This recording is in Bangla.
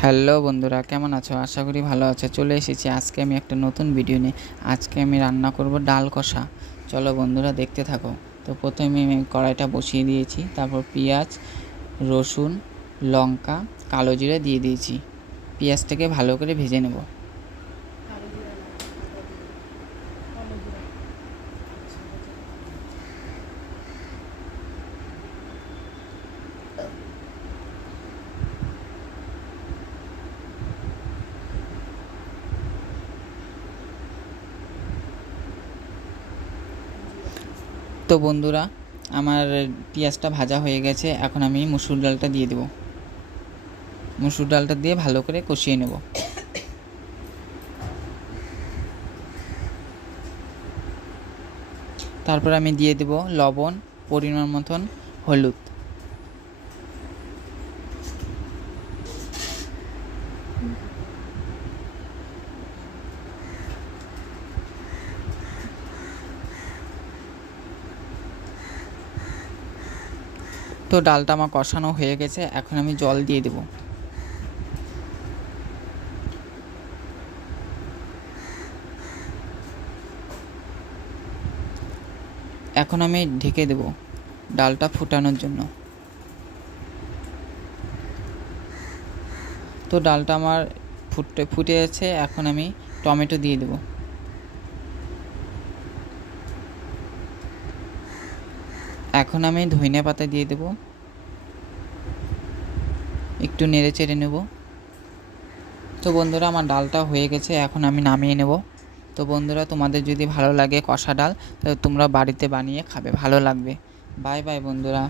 হ্যালো বন্ধুরা, কেমন আছো? আশা করি ভালো আছো। চলে এসেছি আজকে আমি একটা নতুন ভিডিও নিয়ে। আজকে আমি রান্না করব ডাল কষা। চলো বন্ধুরা, দেখতে থাকো। তো প্রথমে আমি কড়াইটা বসিয়ে দিয়েছি, তারপর পেঁয়াজ, রসুন, লঙ্কা, কালো জিরা দিয়ে দিয়েছি। পেঁয়াজটাকে ভালো করে ভেজে নেব। তো বন্ধুরা, আমার পেঁয়াজটা ভাজা হয়ে গেছে। এখন আমি মুসুর ডালটা দিয়ে দেব। মুসুর ডালটা দিয়ে ভালো করে কষিয়ে নেব। তারপর আমি দিয়ে দেব লবণ, পরিমাণ মতন হলুদ। তো ডালটা আমার কষানো হয়ে গেছে, এখন আমি জল দিয়ে দেব। এখন আমি ঢেকে দেব ডালটা ফুটানোর জন্য। তো ডালটা আমার ফুটে যাচ্ছে। এখন আমি টমেটো দিয়ে দেব। এখন আমি ধনিয়া পাতা দিয়ে দেব। একটু নেড়ে চেড়ে নেব। তো বন্ধুরা, আমার ডালটা হয়ে গেছে, এখন আমি নামিয়ে নেব। তো বন্ধুরা, তোমাদের যদি ভালো লাগে কষা ডাল, তাহলে তোমরা বাড়িতে বানিয়ে খাবে, ভালো লাগবে। বাই বাই বন্ধুরা।